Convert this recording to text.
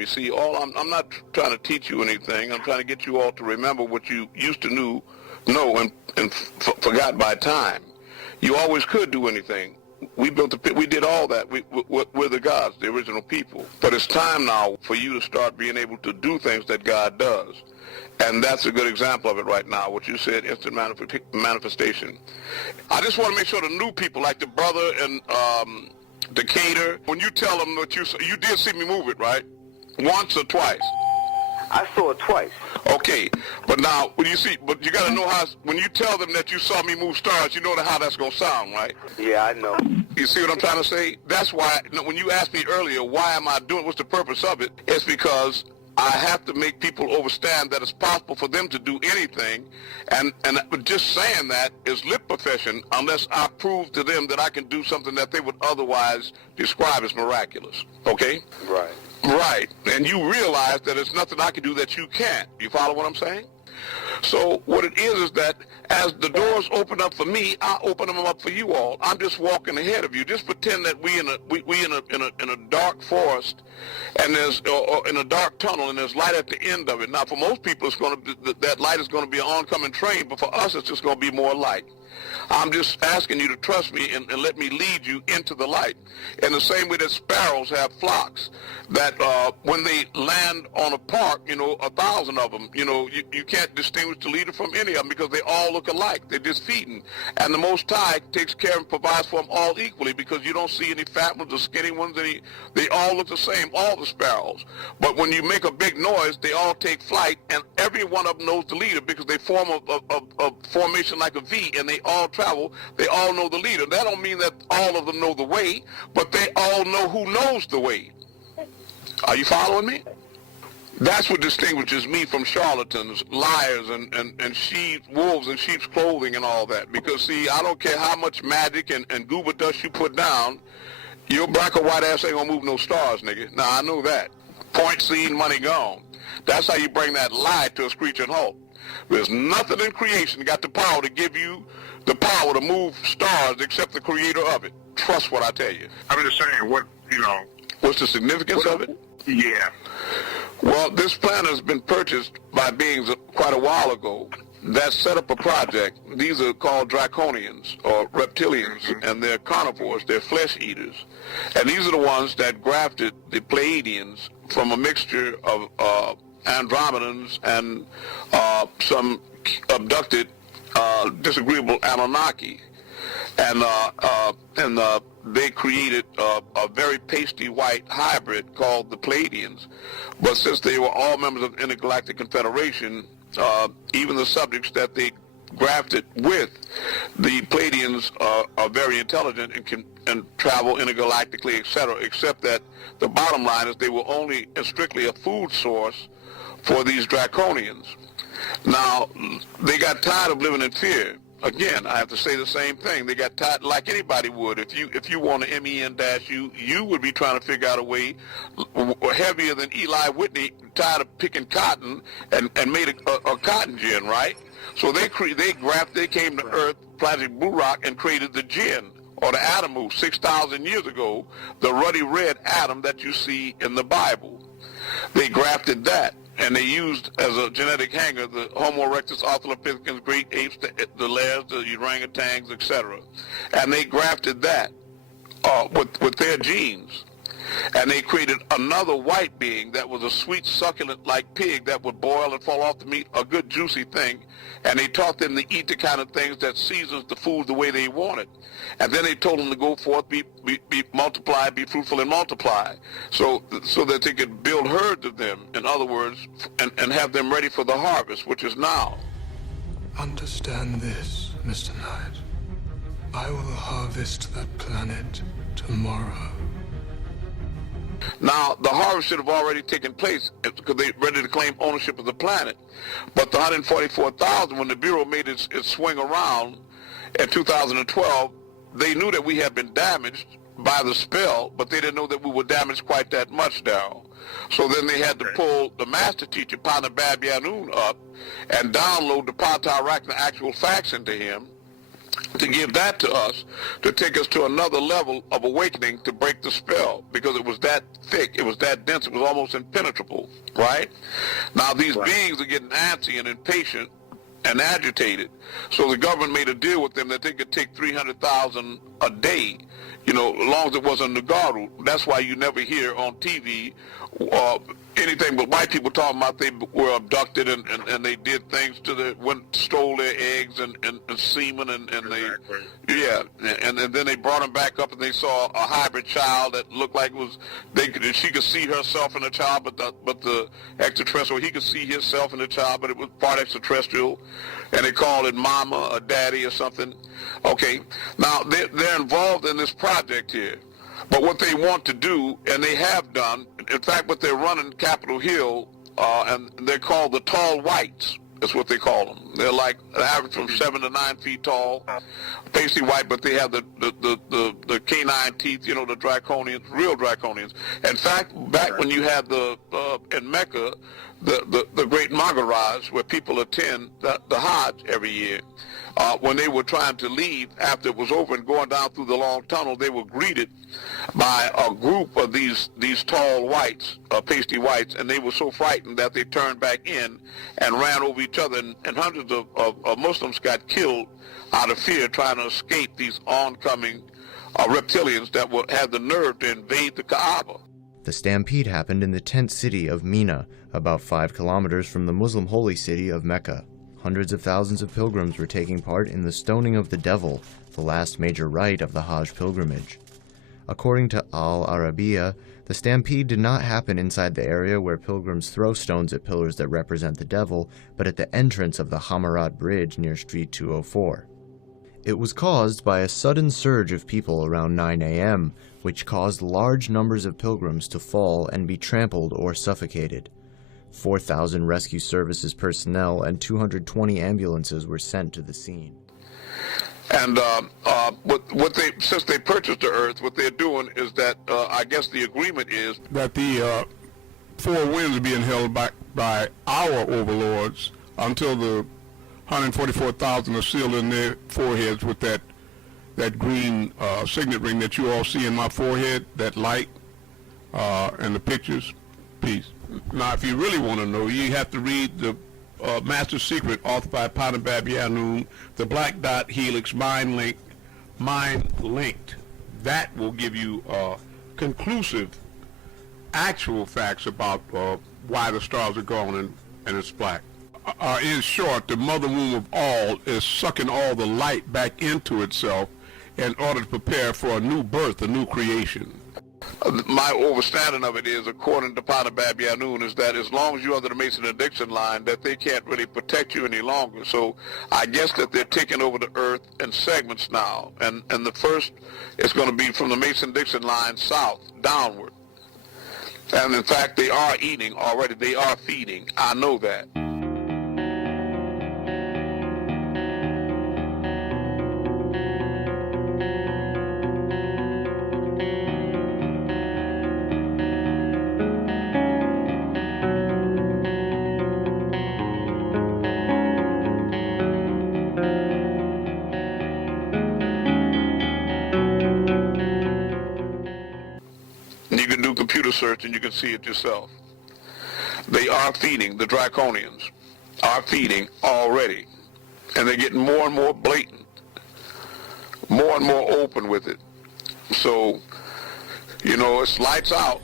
me. See, I'm not trying to teach you anything. I'm trying to get you all to remember what you used to know and forgot by time. You always could do anything. We built the pit. We did all that. We're the gods, the original people. But it's time now for you to start being able to do things that God does. And that's a good example of it right now, what you said, instant manifestation. I just want to make sure the new people, like the brother and Decatur, when you tell them that you did see me move it, right? Once or twice? I saw it twice. Okay, but now when you got to know how. When you tell them that you saw me move stars, you know how that's gonna sound, right? Yeah, I know. You see what I'm trying to say? That's why when you asked me earlier, why am I doing? What's the purpose of it? It's because I have to make people understand that it's possible for them to do anything, and just saying that is lip profession unless I prove to them that I can do something that they would otherwise describe as miraculous. Okay? Right. Right. And you realize that there's nothing I can do that you can't. You follow what I'm saying? So what it is that as the doors open up for me, I open them up for you all. I'm just walking ahead of you. Just pretend that we in a dark forest, and there's in a dark tunnel, and there's light at the end of it. Now, for most people, it's going to that light is going to be an oncoming train, but for us, it's just going to be more light. I'm just asking you to trust me and let me lead you into the light. In the same way that sparrows have flocks, that when they land on a park, 1,000 of them, you can't distinguish the leader from any of them because they all look alike. They're just feeding. And the Most High takes care and provides for them all equally because you don't see any fat ones or skinny ones. They all look the same, all the sparrows. But when you make a big noise, they all take flight, and every one of them knows the leader because they form a formation like a V, and they all travel. They all know the leader. That don't mean that all of them know the way, but they all know who knows the way. Are you following me? That's what distinguishes me from charlatans, liars, and wolves in sheep's clothing and all that. Because, see, I don't care how much magic and goober dust you put down, your black or white ass ain't gonna move no stars, nigga. Now, I know that. Point seen, money gone. That's how you bring that lie to a screeching halt. There's nothing in creation got the power to give you the power to move stars except the creator of it. Trust what I tell you. I'm just saying, What's the significance of it? Yeah. Well, this planet has been purchased by beings quite a while ago that set up a project. These are called draconians or reptilians, and they're carnivores, they're flesh eaters. And these are the ones that grafted the Pleiadians from a mixture of Andromedans and some abducted disagreeable Anunnaki. And they created a very pasty white hybrid called the Pleiadians. But since they were all members of the Intergalactic Confederation, even the subjects that they grafted with, the Pleiadians are very intelligent and can travel intergalactically, etc., except that the bottom line is they were only and strictly a food source for these draconians. Now, they got tired of living in fear. Again, I have to say the same thing. They got tired, like anybody would. If you want an MEN-U, you would be trying to figure out a way heavier than Eli Whitney, tired of picking cotton and made a cotton gin, right? So they came to Earth, Plastic Blue Rock, and created the gin, or the Adamu, 6,000 years ago, the ruddy red atom that you see in the Bible. They grafted that. And they used as a genetic hanger the Homo erectus, Australopithecus, great apes, the lairs, the orangutans, etc. And they grafted that with their genes. And they created another white being that was a sweet, succulent-like pig that would boil and fall off the meat, a good, juicy thing. And they taught them to eat the kind of things that seasons the food the way they wanted. And then they told them to go forth, be multiply, be fruitful and multiply, so that they could build herds of them, in other words, and have them ready for the harvest, which is now. Understand this, Mr. Knight. I will harvest that planet tomorrow. Now, the harvest should have already taken place because they're ready to claim ownership of the planet. But the 144,000, when the Bureau made its swing around in 2012, they knew that we had been damaged by the spell, but they didn't know that we were damaged quite that much, Darryl. So then they had to pull the master teacher, Pana Babianoon, up and download the Patarak, the actual facts into him. to give that to us, to take us to another level of awakening, to break the spell, because it was that thick, it was that dense, it was almost impenetrable, right? Now these beings are getting antsy and impatient and agitated, so the government made a deal with them that they could take 300,000 a day, as long as it wasn't Nagaru. That's why you never hear on TV anything but white people talking about they were abducted and they did things to stole their eggs and semen and then they brought them back up and they saw a hybrid child that looked like she could see herself in the child, but the extraterrestrial, he could see himself in the child, but it was part extraterrestrial, and they called it mama or daddy or something. Okay, now they're involved in this project here. But what they want to do, and they have done, in fact, what they're running Capitol Hill, and they're called the tall whites. That's what they call them. They're like an average from 7 to 9 feet tall, pasty white, but they have the canine teeth, the draconians, real draconians. In fact, back when you had in Mecca, the great Magaraj, where people attend the Hajj every year, when they were trying to leave after it was over and going down through the long tunnel, they were greeted by a group of these tall whites, pasty whites, and they were so frightened that they turned back in and ran over each other, and hundreds of Muslims got killed out of fear trying to escape these oncoming reptilians that had the nerve to invade the Kaaba. The stampede happened in the tent city of Mina, about 5 kilometers from the Muslim holy city of Mecca. Hundreds of thousands of pilgrims were taking part in the stoning of the devil, the last major rite of the Hajj pilgrimage. According to Al Arabiya, the stampede did not happen inside the area where pilgrims throw stones at pillars that represent the devil, but at the entrance of the Hamarat Bridge near Street 204. It was caused by a sudden surge of people around 9 a.m., which caused large numbers of pilgrims to fall and be trampled or suffocated. 4,000 rescue services personnel and 220 ambulances were sent to the scene. And since they purchased the earth, what they're doing is that I guess the agreement is that the 4 winds are being held back by our overlords until the 144,000 are sealed in their foreheads with that green signet ring that you all see in my forehead, that light, and the pictures. Peace. Now, if you really want to know, you have to read the Master Secret, authored by Panabab Yanun, the Black Dot Helix Mind Linked. That will give you conclusive, actual facts about why the stars are gone and it's black. In short, the mother womb of all is sucking all the light back into itself in order to prepare for a new birth, a new creation. My understanding of it is, according to Panabab Yanun, is that as long as you're under the Mason and Dixon line, that they can't really protect you any longer. So I guess that they're taking over the earth in segments now. And the first is going to be from the Mason-Dixon line south, downward. And in fact, they are eating already. They are feeding. I know that. You can do computer search and you can see it yourself. They are feeding, the Draconians are feeding already. And they're getting more and more blatant, more and more open with it. So, it's lights out.